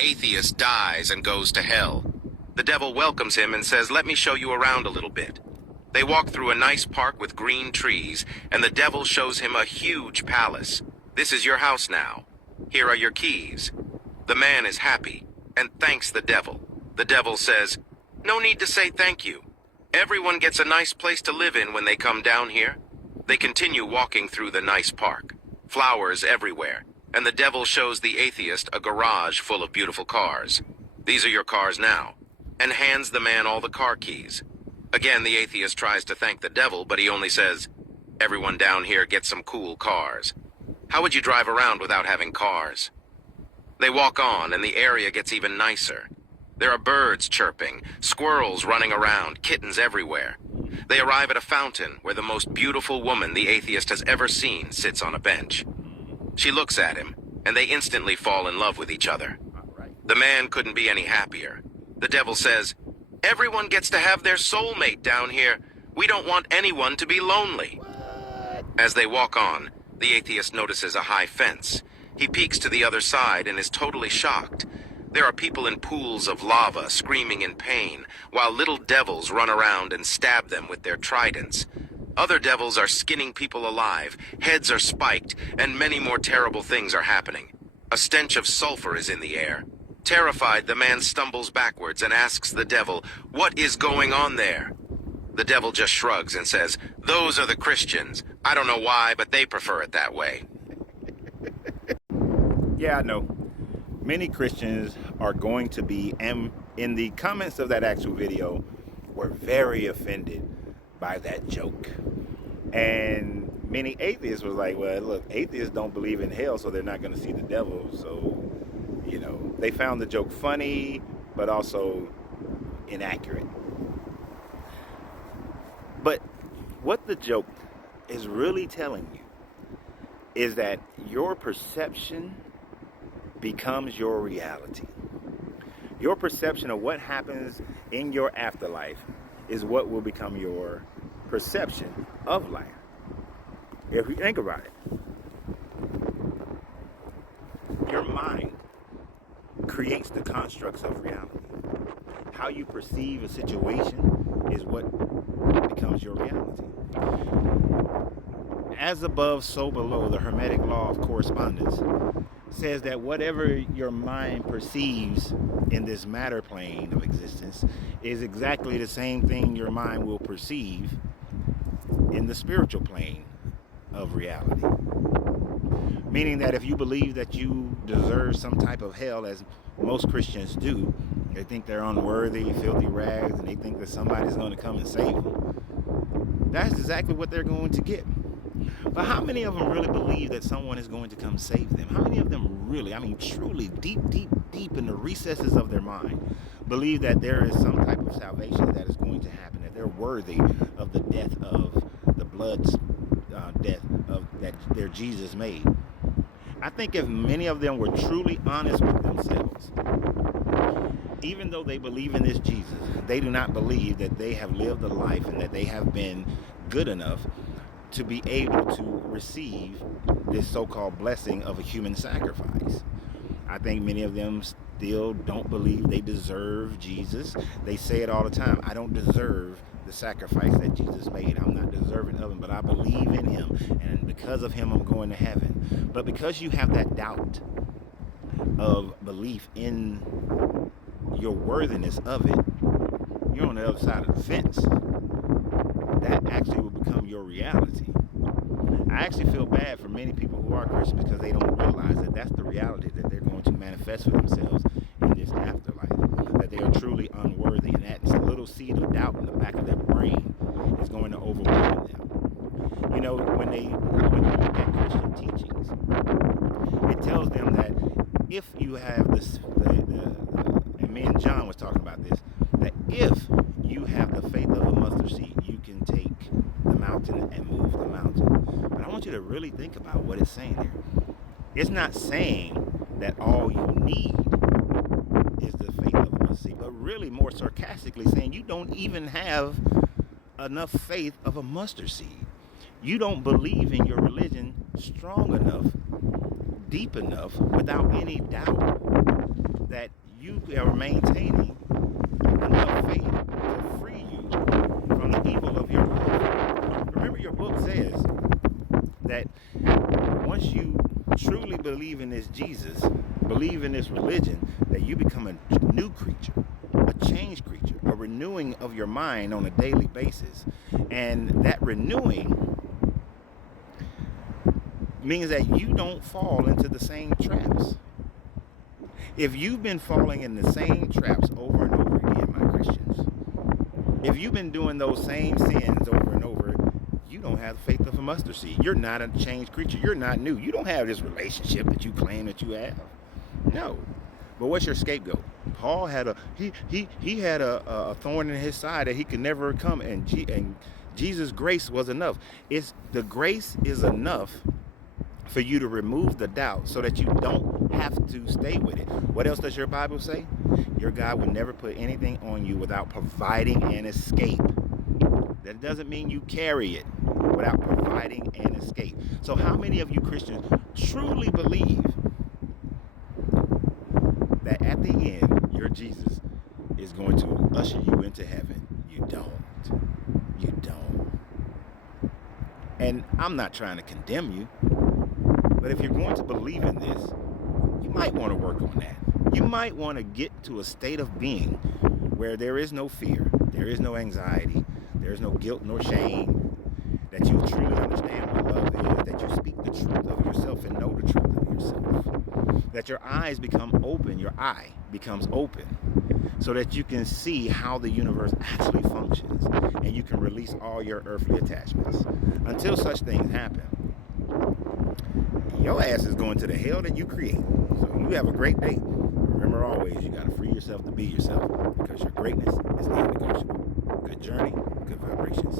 Atheist dies and goes to hell. The devil welcomes him and says, "Let me show you around a little bit." They walk through a nice park with green trees, and the devil shows him a huge palace. "This is your house now. Here are your keys." The man is happy and thanks the devil. The devil says, "No need to say thank you. Everyone gets a nice place to live in when they come down here." They continue walking through the nice park. Flowers everywhere, and the devil shows the atheist a garage full of beautiful cars. "These are your cars now," and hands the man all the car keys. Again, the atheist tries to thank the devil, but he only says, "Everyone down here gets some cool cars. How would you drive around without having cars?" They walk on, and the area gets even nicer. There are birds chirping, squirrels running around, kittens everywhere. They arrive at a fountain where the most beautiful woman the atheist has ever seen sits on a bench. She looks at him, and they instantly fall in love with each other. The man couldn't be any happier. The devil says, "Everyone gets to have their soulmate down here. We don't want anyone to be lonely." As they walk on, the atheist notices a high fence. He peeks to the other side and is totally shocked. There are people in pools of lava screaming in pain, while little devils run around and stab them with their tridents. Other devils are skinning people alive, heads are spiked, and many more terrible things are happening. A stench of sulfur is in the air. Terrified, the man stumbles backwards and asks the devil, "What is going on there?" The devil just shrugs and says, "Those are the Christians. I don't know why, but they prefer it that way." Yeah, I know. Many Christians are going to be, and in the comments of that actual video, were very offended by that joke. And many atheists was like, well, look, atheists don't believe in hell, so they're not going to see the devil. So, they found the joke funny, but also inaccurate. But what the joke is really telling you is that your perception becomes your reality. Your perception of what happens in your afterlife is what will become your perception of life. If you think about it, your mind creates the constructs of reality. How you perceive a situation is what becomes your reality. As above, so below, the Hermetic law of correspondence says that whatever your mind perceives in this matter plane of existence is exactly the same thing your mind will perceive in the spiritual plane of reality. Meaning that if you believe that you deserve some type of hell, as most Christians do, they think they're unworthy, filthy rags, and they think that somebody's going to come and save them. That's exactly what they're going to get. But how many of them really believe that someone is going to come save them? How many of them really, truly, deep in the recesses of their mind, believe that there is some type of salvation that is going to happen, that they're worthy of the death of the blood death of that their Jesus made? I think if many of them were truly honest with themselves, even though they believe in this Jesus, they do not believe that they have lived a life and that they have been good enough to be able to receive this so-called blessing of a human sacrifice. I think many of them still don't believe they deserve Jesus. They say it all the time. I don't deserve the sacrifice that Jesus made. I'm not deserving of him, but I believe in him, and because of him I'm going to heaven. But because you have that doubt of belief in your worthiness of it, you're on the other side of the fence. That actually will become your reality. I actually feel bad for many people who are Christians because they don't realize that that's the reality that they're going to manifest for themselves in this afterlife, that they are truly unworthy, and that little seed of doubt in the back of their brain is going to overwhelm them. When you look at Christian teachings, it tells them that if you have this, and me and John was talking about this, that if you have the faith of a mustard seed, you can take the mountain and move the mountain. But I want you to really think about what it's saying here. It's not saying that all you need is the faith of a mustard seed, but really more sarcastically saying you don't even have enough faith of a mustard seed. You don't believe in your religion strong enough, deep enough, without any doubt, that are maintaining enough faith to free you from the evil of your life. Remember, your book says that once you truly believe in this Jesus, believe in this religion, that you become a new creature, a changed creature, a renewing of your mind on a daily basis. And that renewing means that you don't fall into the same traps. If you've been falling in the same traps over and over again, my Christians, if you've been doing those same sins over and over, you don't have the faith of a mustard seed. You're not a changed creature. You're not new. You don't have this relationship that you claim that you have. No. But what's your scapegoat? Paul had a thorn in his side that he could never overcome, and Jesus' grace was enough. The grace is enough for you to remove the doubt so that you don't have to stay with it. What else does your Bible say? Your God will never put anything on you without providing an escape. That doesn't mean you carry it without providing an escape. So how many of you Christians truly believe that at the end, your Jesus is going to usher you into heaven? You don't. You don't. And I'm not trying to condemn you, but if you're going to believe in this, you might want to work on that. You might want to get to a state of being where there is no fear, there is no anxiety, there is no guilt nor shame, that you truly understand what love is, that you speak the truth of yourself and know the truth of yourself, that your eyes become open, your eye becomes open, so that you can see how the universe actually functions and you can release all your earthly attachments. Until such things happen, your ass is going to the hell that you create. So you have a great day. Remember always, you got to free yourself to be yourself, because your greatness is non-negotiable. Good journey, good vibrations.